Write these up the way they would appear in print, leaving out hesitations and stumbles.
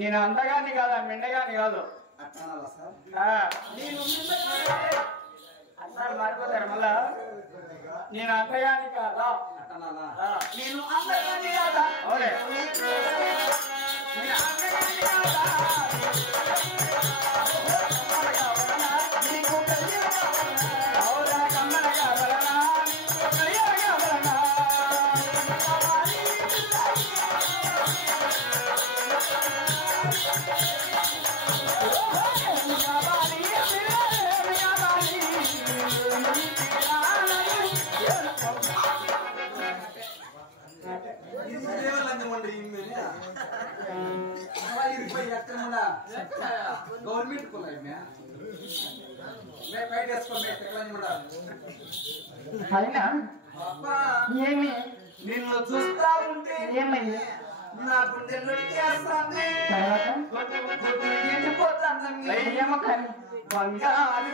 నేను అంతగాని కాదా మిండగాని కాదు అసలు మారిపోతారు మళ్ళా నేను అంతగాని కాదా నేను అంతగాని కాదా అవునే गवर्नमेंट అయినా ఏమి నిన్ను చూస్తా ఉంటే ఏమైంది నాకు ఏమో కానీ బంగారు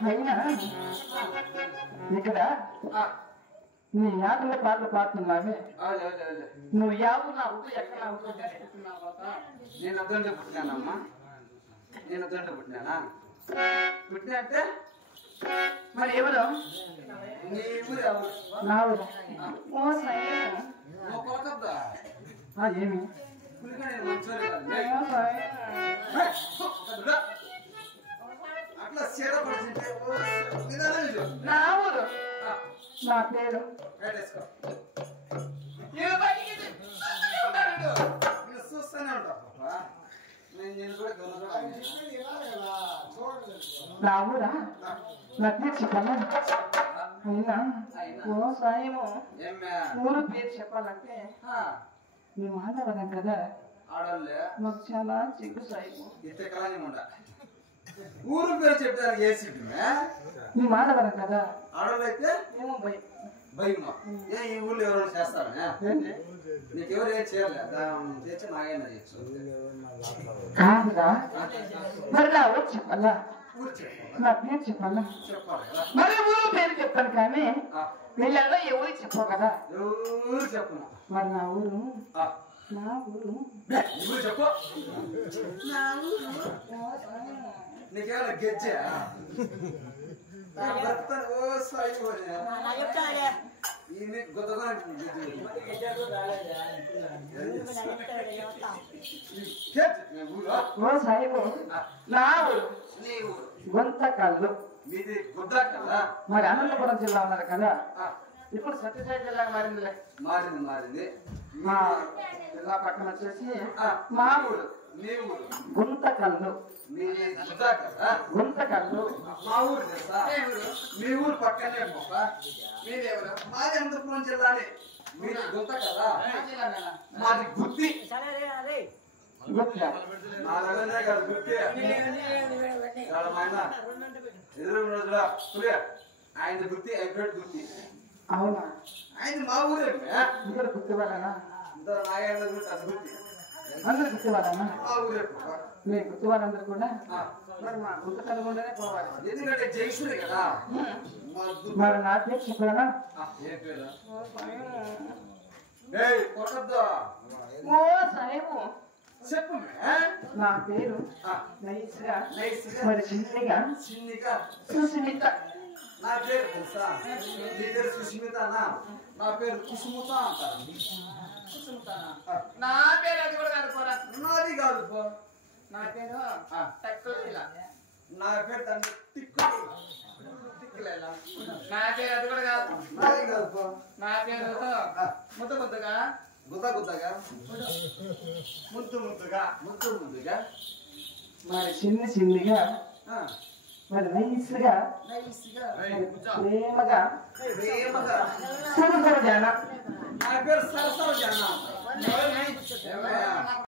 అయినా ఇక్కడ ఆ, నీ ఆటల పాటలు పాడుతున్నావే అవును, అవును, అవును. నువ్వు యావు నా ఊరు ఎక్కడ అవుతుంది నేను అద్దంటే పుట్టినానమ్మా, నేను అద్దంటే పుట్టినానా? పుట్టినట్టే మరి ఎవరు నీ ఊరు ఎవరు? నా ఊరు ఓ సాయం నువ్వు కొలకద్దా? ఏమి పులిగా నేను మంచోనే కాదు. ఓ సాయం. అట్లా సీడ పడిచింటే నిదానంగా చూడు. నా ఊరు ఆ, నా పేరు పెట్టేసుకో. నువ్వు బయటికి ఉంటాడు. నేను చూస్తూనే ఉంటా పాపా. నేను కూడా గమనించాను. నా ఊరా నా పేరు చెప్పాలా అయినా ఓ సాయము ఏమే ఊరు పేరు చెప్పాలంటే మేము ఆడవాళ్ళం కదా ఆడోళ్ళే మాకు చాలా చిగ్గు సాయము ఇంత కళని ఉండ ఊరు పేరు చెప్పడానికి ఏ సీటు మేము ఆడవాళ్ళం కదా ఆడోళ్ళు అయితే మేము భయం భయమా? ఏ ఈ ఊళ్ళో ఎవరైనా చేస్తారనే? నీకు ఎవరు ఏం చేయలే చేస్తే నాగైనా చేయొచ్చు. కాదురా మరి నా ఊరు చెప్పాలా ఊరు చెప్పాలా? నా పేరు చెప్పాలా చెప్పాలి కదా. మరి ఊరు పేరు చెప్తాను కానీ ఆ, వీళ్ళల్లో ఎవరికి చెప్పవు కదా ఊరు చెప్పను. మరి నా ఊరు ఆ, నా ఊరు ఊరు చెప్పు. నా ఊరు నీకేమైనా గెజ్జా? బ్రతుకుతాను. ఓ సాయి ఈయన గొప్పగా ఓ సాయిబు నా ఊరు నీ ఊరు గుంతకల్లు మీది గుద్దా కదా? మరి అనంతపురం జిల్లా ఉన్నారు కదా ఆ, ఇప్పుడు సత్యసాయి జిల్లాగా మారిందిలే మారింది మారింది. మా జిల్లా పక్కన వచ్చేసి ఆ, మా ఊరు నీ ఊరు గుంతకల్లు మీది గుద్దా కదా? గుంతకల్లు మా ఊరు తెలుసా? మీ ఊరు పక్కనే పోక మీదేవరు? మాది అనంతపురం జిల్లానే. మీది గుంత కదా? మాది గుత్తి. గుత్త నా దగ్గరనే కాదు గుత్తి. ఎదురు రోజుల పులియ ఆయన గుత్తి అయిపోయాడు గుత్తి. అవునా ఆయన మా ఊరే. ఇక్కడ గుత్తి వాళ్ళనా ఇంత నాగేంద్ర గుత్తి అది గుత్తి అందరు గుత్తి వాళ్ళనా మా ఊరే పోక. మీ గుత్తి వాళ్ళందరూ కూడా ఆ, మరి మా గుంతకల్లు గుండెనే పోవాలి ఎందుకంటే జైసుడే కదా మా గుత్తి. మరి నా పేరు చెప్పానా ఆ, ఏ పేరు? ఏయ్ కొట్టద్దా? ఓ సాయిబు చెప్పు నా పేరు నైస్గా నైస్గా మరి చిన్నగా చిన్నిగా. సుస్మిత నా పేరు తెలుసా? నీ పేరు సుష్మితనా? నా పేరు కుసుముత అంటారు. నా పేరు అది కూడా కాదు పోరా నాది కాదు పో. నా పేరు ఆ, తక్కువ నా పేరు తండ్రి తిక్కులు. తిక్కులేలా? నా పేరు అది కూడా కాదు నాది కాదు పో. నా పేరు ముద్ద ముద్దగా గుద్ద గుద్దగా ముద్దు ముద్దుగా ముద్దు ముద్దుగా మరి చిన్నగా ఆ, మరి నైస్గా నైస్గా ప్రేమగా ప్రేమగా. సరసర జాన నా పేరు సరసర జన.